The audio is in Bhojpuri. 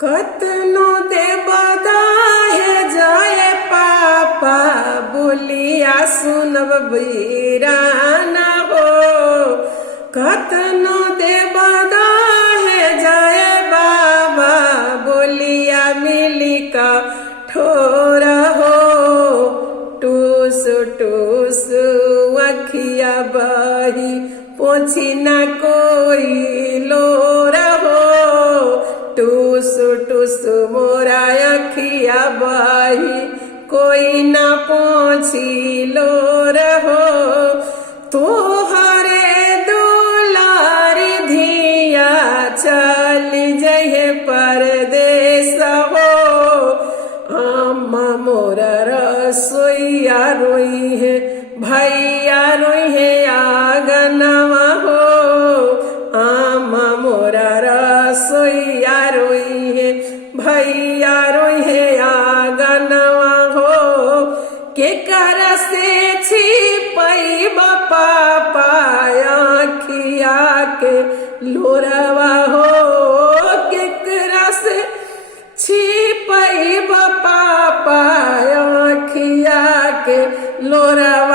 कतनो दे बदाहे जाए पापा बोलिया सुनब बीराना हो। कतनो दे बदाहे जाए बाबा बोलिया मिली का ठोर हो। टूस टूस अखिया बही पोछी न कोई लोर हो। टूस टूस मोरा अखिया बही कोई न पोछी लोर हो। तोहरे दुलारी धिया चल जहे परदेस हो। अम्मा मोरा रसोईया रोई है भैया रोई है आंगनवा हो। अम्मा मोरा रसोईया रोई है भैया रोई है आंगनवा हो। के कर से छिपई पापा आँखिया के लोरवा हो। के कर से छिपई पापा आँखिया के लोरवा